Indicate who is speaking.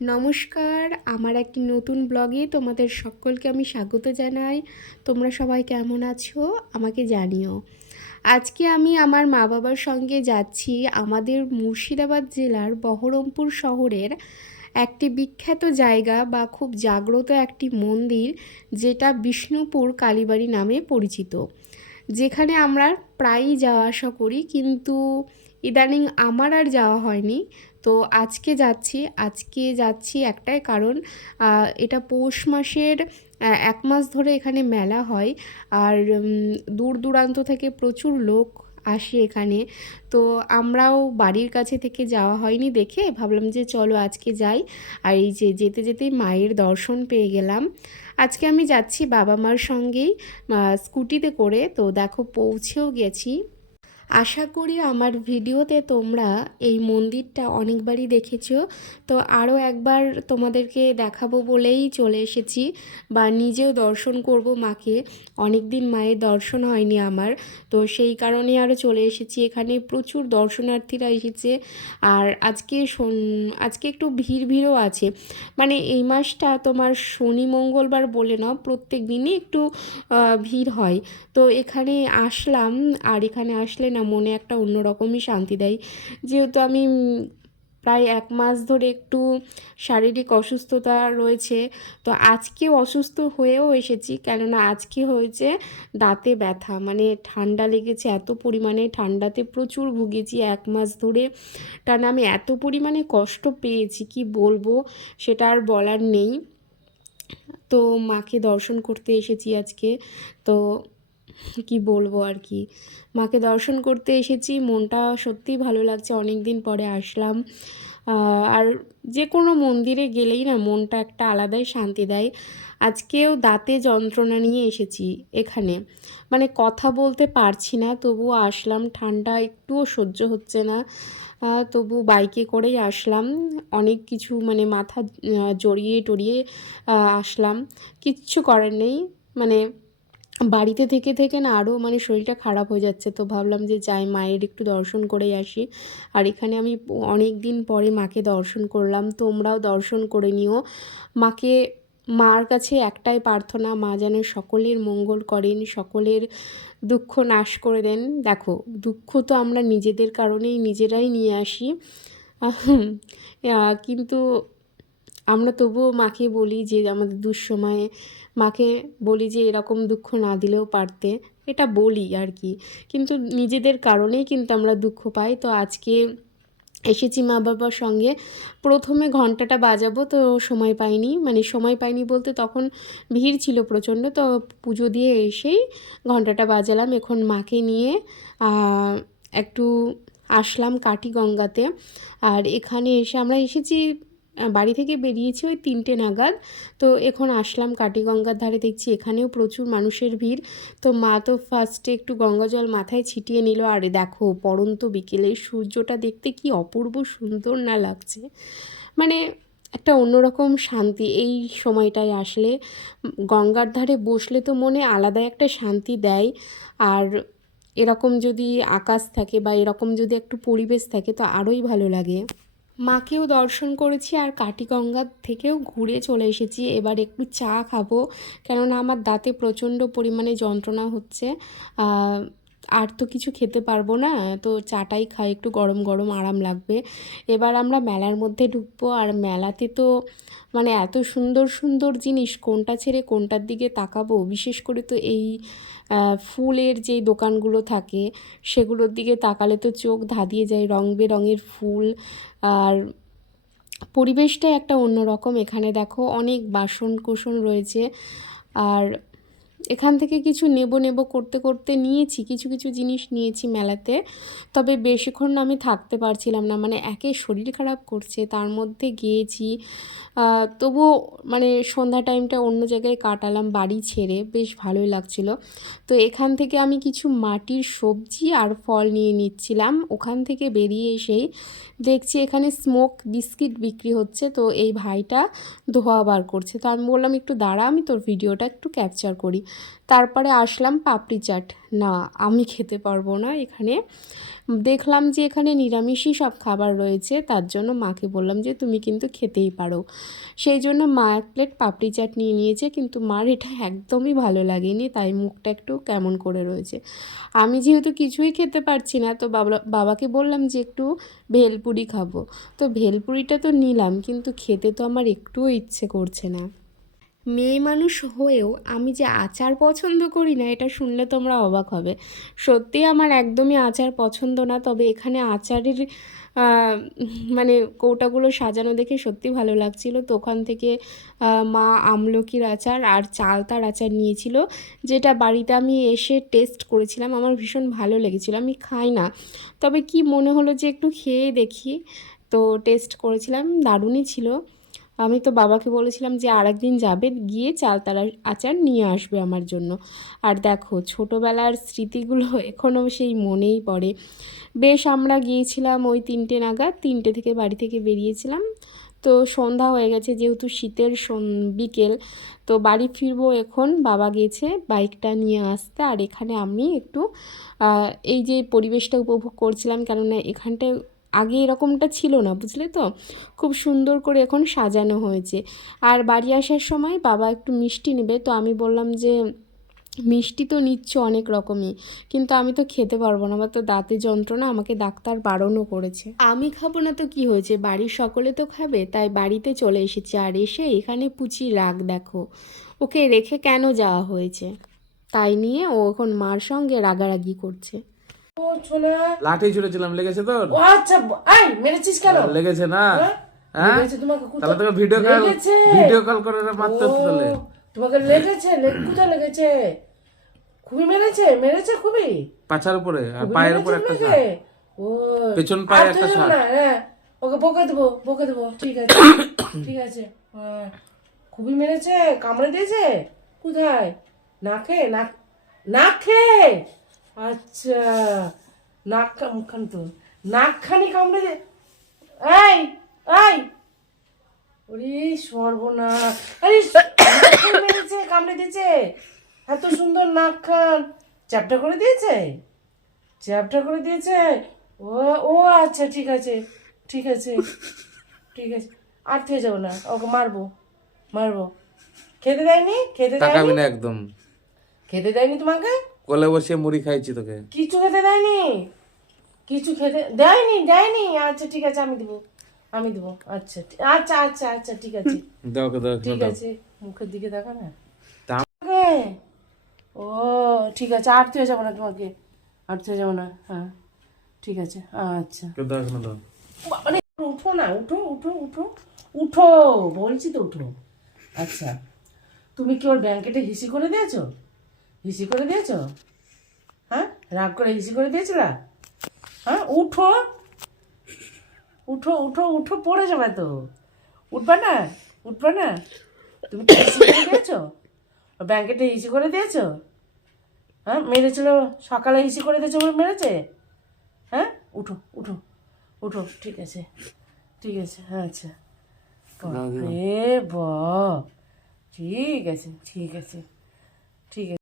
Speaker 1: নমস্কার, আমার একটি নতুন ব্লগে তোমাদের সকলকে আমি স্বাগত জানাই। তোমরা সবাই কেমন আছো? আমাকে জানিও। আজকে আমি আমার মা বাবার সঙ্গে যাচ্ছি আমাদের মুর্শিদাবাদ জেলার বহরমপুর শহরের একটি বিখ্যাত জায়গা বা খুব জাগ্রত একটি মন্দির, যেটা বিষ্ণুপুর কালীবাড়ি নামে পরিচিত। যেখানে আমরা প্রায়ই যাওয়া আসা করি, কিন্তু ইদানিং আমার আর যাওয়া হয়নি। তো আজকে যাচ্ছি আজকে যাচ্ছি একটাই কারণ এটা পৌষ মাসের এক মাস ধরে এখানে মেলা হয় আর দূর দূরান্ত থেকে প্রচুর লোক আসে এখানে। তো আমরাও বাড়ির কাছে থেকে যাওয়া হয়নি দেখে ভাবলাম যে চলো আজকে যাই। আর এই যে যেতে যেতেই মায়ের দর্শন পেয়ে গেলাম। আজকে আমি যাচ্ছি বাবা মার সঙ্গেই স্কুটিতে করে। তো দেখো পৌঁছেও গেছি। আশা করি আমার ভিডিওতে তোমরা এই মন্দিরটা অনেকবারই দেখেছ। তো আরও একবার তোমাদেরকে দেখাবো বলেই চলে এসেছি বা নিজেও দর্শন করব মাকে। অনেক দিন মায়ের দর্শন হয়নি আমার। তো সেই কারণে আরও চলে এসেছি। এখানে প্রচুর দর্শনার্থীরা এসেছে। আর আজকে আজকে একটু ভিড় ভিড়ও আছে। মানে এই মাসটা তোমার শনি, মঙ্গলবার বলে নাও, প্রত্যেক দিনই একটু ভিড় হয়। তো এখানে আসলাম। আর এখানে আসলে না মনে একটা অন্যরকমই শান্তি দেয়। যেহেতু আমি প্রায় এক মাস ধরে একটু শারীরিক অসুস্থতা রয়েছে, তো আজকে অসুস্থ হয়েও এসেছি। কেননা আজকে হয়েছে দাঁতে ব্যথা। মানে ঠান্ডা লেগেছে, এত পরিমাণে ঠান্ডাতে প্রচুর ভুগেছি এক মাস ধরে। টানা আমি এত পরিমাণে কষ্ট পেয়েছি, কি বলব সেটা আর বলার নেই। তো মাকে দর্শন করতে এসেছি আজকে। তো কি বলব আর কি? মাকে দর্শন করতে এসেছি, মনটা সত্যিই ভালো লাগছে অনেক দিন পরে আসলাম। আর যে কোনো মন্দিরে গেলেই না মনটা একটা আলাদাই শান্তি দেয়। আজকেও দাঁতে যন্ত্রণা নিয়ে এসেছি এখানে। মানে কথা বলতে পারছি না তবুও আসলাম, ঠান্ডা একটুও সহ্য হচ্ছে না। তবু বাইকে করেই আসলাম। অনেক কিছু মানে মাথা জড়িয়ে টড়িয়ে আসলাম। কিচ্ছু করার নেই। মানে বাড়িতে থেকে থেকে না আরও মানে শরীরটা খারাপ হয়ে যাচ্ছে। তো ভাবলাম যে যাই, মায়ের একটু দর্শন করেই আসি। আর এখানে আমি অনেক দিন পরে মাকে দর্শন করলাম। তোমরাও দর্শন করে নিও। মাকে, মার কাছে একটাই প্রার্থনা, মা যেন সকলের মঙ্গল করেন, সকলের দুঃখ নাশ করে দেন। দেখো, দুঃখ তো আমরা নিজেদের কারণেই নিজেরাই নিয়ে আসি। কিন্তু আমরা তবুও মাকে বলি যে, আমাদের দুঃসময়ে মাকে বলি যে, এরকম দুঃখ না দিলেও পারতে। এটা বলি আর কি। কিন্তু নিজেদের কারণেই কিন্তু আমরা দুঃখ পাই। তো আজকে এসেছি মা বাবার সঙ্গে। প্রথমে ঘন্টাটা বাজাবো, তো সময় পাইনি। মানে সময় পাইনি বলতে তখন ভিড় ছিল প্রচণ্ড, তো পুজো দিয়ে এসেই ঘন্টাটা বাজালাম। এখন মাকে নিয়ে একটু আসলাম কাটি গঙ্গাতে। আর এখানে এসে আমরা এসেছি বাড়ি থেকে বেরিয়েছি ওই তিনটে নাগাদ। তো এখন আসলাম কাটিগঙ্গার ধারে, দেখছি এখানেও প্রচুর মানুষের ভিড়। তো মা তো ফার্স্টে একটু গঙ্গা জল মাথায় ছিটিয়ে নিল। আর দেখো, পড়ন্ত বিকেলে সূর্যটা দেখতে কি অপূর্ব সুন্দর না লাগছে। মানে একটা অন্যরকম শান্তি এই সময়টায় আসলে। গঙ্গার ধারে বসলে তো মনে আলাদা একটা শান্তি দেয়। আর এরকম যদি আকাশ থাকে বা এরকম যদি একটু পরিবেশ থাকে, তো আরোই ভালো লাগে। মাকেও দর্শন করেছি আর কাটিগঙ্গা থেকেও ঘুরে চলে এসেছি। এবার একটু চা খাব। কেননা আমার দাঁতে প্রচণ্ড পরিমাণে যন্ত্রণা হচ্ছে। আর তো কিছু খেতে পারব না, তো চাটাই খাই, একটু গরম গরম আরাম লাগবে। এবার আমরা মেলার মধ্যে ঢুকবো, আর মেলাতে তো মানে এত সুন্দর সুন্দর জিনিস, কোনটা ছেড়ে কোনটার দিকে তাকাবো? বিশেষ করে তো এই ফুলের যেই দোকানগুলো থাকে, সেগুলোর দিকে তাকালে তো চোখ ধাঁধিয়ে যায় রং বেরঙের ফুল। আর পরিবেশটাই একটা অন্যরকম। এখানে দেখো অনেক বাসন কোসন রয়েছে, আর এখান থেকে কিছু নেব নেব করতে করতে নিয়েছি, কিছু কিছু জিনিস নিয়েছি মেলাতে। তবে বেশিক্ষণ আমি থাকতে পারছিলাম না মানে একে শরীর খারাপ করছে, তার মধ্যে গিয়েছি। তবুও মানে সন্ধ্যা টাইমটা অন্য জায়গায় কাটালাম বাড়ি ছেড়ে, বেশ ভালোই লাগছিল। তো এখান থেকে আমি কিছু মাটির সবজি আর ফল নিয়ে নিচ্ছিলাম। ওখান থেকে বেরিয়ে এসেই দেখছি এখানে স্মোক বিস্কিট বিক্রি হচ্ছে, তো এই ভাইটা ধোয়া বার করছে। তো আমি বললাম, একটু দাঁড়া, আমি তোর ভিডিওটা একটু ক্যাপচার করি। তারপরে আসলাম পাপড়ি চাট। না, আমি খেতে পারব না এখানে। দেখলাম যে এখানে নিরামিষই সব খাবার রয়েছে, তার জন্য মাকে বললাম যে তুমি কিন্তু খেতেই পারো। সেই জন্য মা এক প্লেট পাপড়ি চাট নিয়ে নিয়েছে, কিন্তু মার এটা একদমই ভালো লাগেনি, তাই মুখটা একটু কেমন করে রয়েছে। আমি যেহেতু কিছুই খেতে পারছি না, তো বাবা বাবাকে বললাম যে একটু ভেলপুরি খাব। তো ভেলপুরিটা তো নিলাম, কিন্তু খেতে তো আমার একটুও ইচ্ছে করছে না। মেয়ে মানুষ হয়েও আমি যে আচার পছন্দ করি না, এটা শুনলে তোমরা অবাক হবে। সত্যি আমার একদমই আচার পছন্দ না, তবে এখানে আচারের মানে কৌটাগুলো সাজানো দেখে সত্যি ভালো লাগছিল। তো ওখান থেকে মা আমলকির আচার আর চালতার আচার নিয়েছিল, যেটা বাড়িতে আমি এসে টেস্ট করেছিলাম। আমার ভীষণ ভালো লেগেছিল, আমি খাই না। তবে কি মনে হলো যে একটু খেয়ে দেখি। তো টেস্ট করেছিলাম, দারুণই ছিল। আমি তো বাবাকে বলেছিলাম যে আরেকদিন যাবে, গিয়ে চালতার আচার নিয়ে আসবে আমার জন্য। আর দেখো, ছোটোবেলার স্মৃতিগুলো এখনও সেই মনেই পড়ে। বেশ, আমরা গিয়েছিলাম ওই তিনটে নাগাদ, তিনটে থেকে বাড়ি থেকে বেরিয়েছিলাম। তো সন্ধ্যা হয়ে গেছে, যেহেতু শীতের বিকেল, তো বাড়ি ফিরবো এখন। বাবা গেছে বাইকটা নিয়ে আসতে, আর এখানে আমি একটু এই যে পরিবেশটা উপভোগ করছিলাম, কেননা এখানটায় আগে এরকমটা ছিল না, বুঝলে তো? খুব সুন্দর করে এখন সাজানো হয়েছে। আর বাড়ি আসার সময় বাবা একটু মিষ্টি নেবে, তো আমি বললাম যে, মিষ্টি তো নিচ্ছ অনেক রকমই, কিন্তু আমি তো খেতে পারব না আমার তো দাঁতে যন্ত্রণা, আমাকে ডাক্তার বারণও করেছে। আমি খাব না তো কি হয়েছে? বাড়ির সকলে তো খাবে, তাই বাড়িতে চলে এসেছি। আর এসে এখানে পুচি রাগ দেখো, ওকে রেখে কেন যাওয়া হয়েছে? তাই নিয়ে ও এখন মার সঙ্গে রাগারাগি করছে।
Speaker 2: লাঠি ছুড়েছিলাম লেগেছে তোর?
Speaker 3: আচ্ছা আই মেরেছিস কেন?
Speaker 2: লেগেছে না?
Speaker 3: হ্যাঁ?
Speaker 2: হ্যাঁ?
Speaker 3: লেগেছে তোমাকে কোথায়?
Speaker 2: তাহলে তোকে ভিডিও কল ভিডিও কল করে মারতে তাহলে?
Speaker 3: তোমাকে লেগেছে কোথায় লেগেছে। খুবই মেরেছে মেরেছে খুবই।
Speaker 2: পাছার উপরে আর পায়ের উপরে একটা?
Speaker 3: ও।
Speaker 2: পেছন পায়ে একটা
Speaker 3: তুই হ্যাঁ। ওকে বকে দেবো বকে দেবো ঠিক আছে ঠিক আছে। হ্যাঁ। খুবই মেরেছে কামড়ে দিয়েছে। কোথায়? নাকে নাক নাকে আচ্ছা নাক মুখখান তো। নাকখানি কামড়ে দে। এই এই। ওরে সর্বনাশ। আরে মেরেছে কামড়ে দিয়েছে। এত সুন্দর নাক খান চ্যাপটা করে দিয়েছে? চ্যাপটা করে দিয়েছে? ও ও আচ্ছা ঠিক আছে ঠিক আছে ঠিক আছে। আর থেকে যাব না ওকে মারবো মারবো। খেতে দেয়নি? খেতে দেয়নি?
Speaker 2: একদম।
Speaker 3: খেতে দেয়নি তোমাকে?
Speaker 2: কোলে বসে মুড়ি খাইছি তোকে।
Speaker 3: কিছু খেতে দেয়নি? কিছু খেতে দেয়নি দেয়নি? আচ্ছা ঠিক আছে আমি দিব আমি দিব আচ্ছা আচ্ছা আচ্ছা আচ্ছা ঠিক আছে।
Speaker 2: দাও দাও
Speaker 3: ঠিক আছে মুখের দিকে দেখা না?
Speaker 2: তা-
Speaker 3: ওকে। ও ঠিক আছে আটতে হয়ে যাব না তোমাকে। আটতে হয়ে যাব না হ্যাঁ ঠিক আছে আচ্ছা।
Speaker 2: দাও এখানে দাও।
Speaker 3: মানে উঠো না উঠো উঠো উঠো উঠো বলছি তো উঠো। আচ্ছা তুমি কি ওর ব্যাংকেটে হিসি করে দিয়েছ? হিসি করে দিয়েছ? হ্যাঁ? রাগ করে হিসি করে দিয়েছিলা? হ্যাঁ? উঠো। উঠো উঠো উঠো পড়ে যাবে তো। উঠবা না? উঠবা না? তুমি হিসি করে দিয়েছ? ওর ব্যাংকেটে হিসি করে দিয়েছ? হ্যাঁ? মেরেছিল সকালে হিসি করে দিয়েছ বলে মেরেছে? হ্যাঁ? উঠো উঠো উঠো ঠিক আছে ঠিক আছে হ্যাঁ আচ্ছা। এ বা ঠিক আছে ঠিক আছে ঠিক আছে।